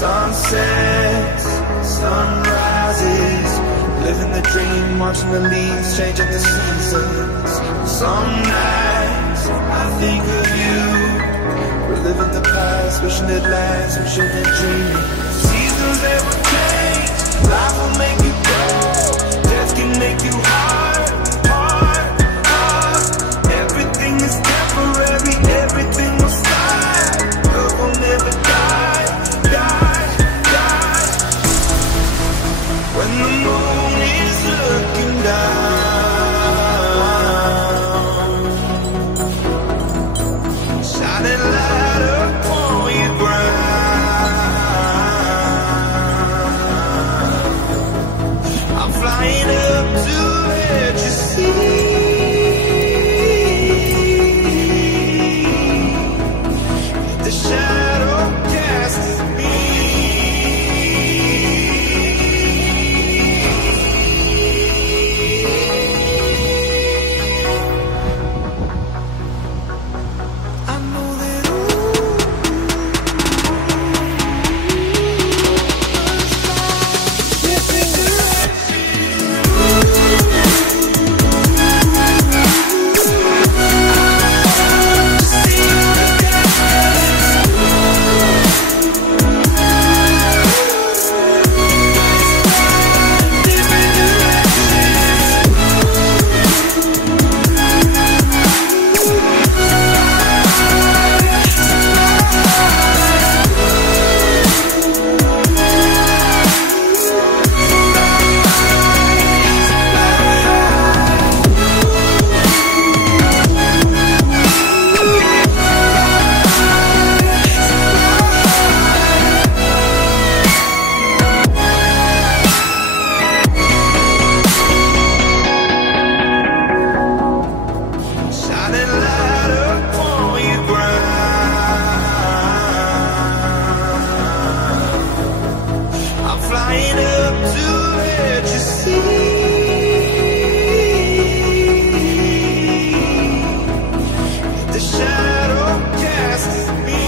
Sunsets, sunrises, living the dream, watching the leaves, changing the seasons. Some nights I think of you, reliving the past, wishing it lasts, wishing it dreaming. Seasons they will change, life will make you go, death can make you hard, hard, hard. Everything is temporary, everything will slide, love will never die, die, die. When the moon is looking down, shining light upon your ground, I'm flying up to let you see the shadow casts me. I know that shining light upon your ground, I'm flying up to let you see the shadow casts me.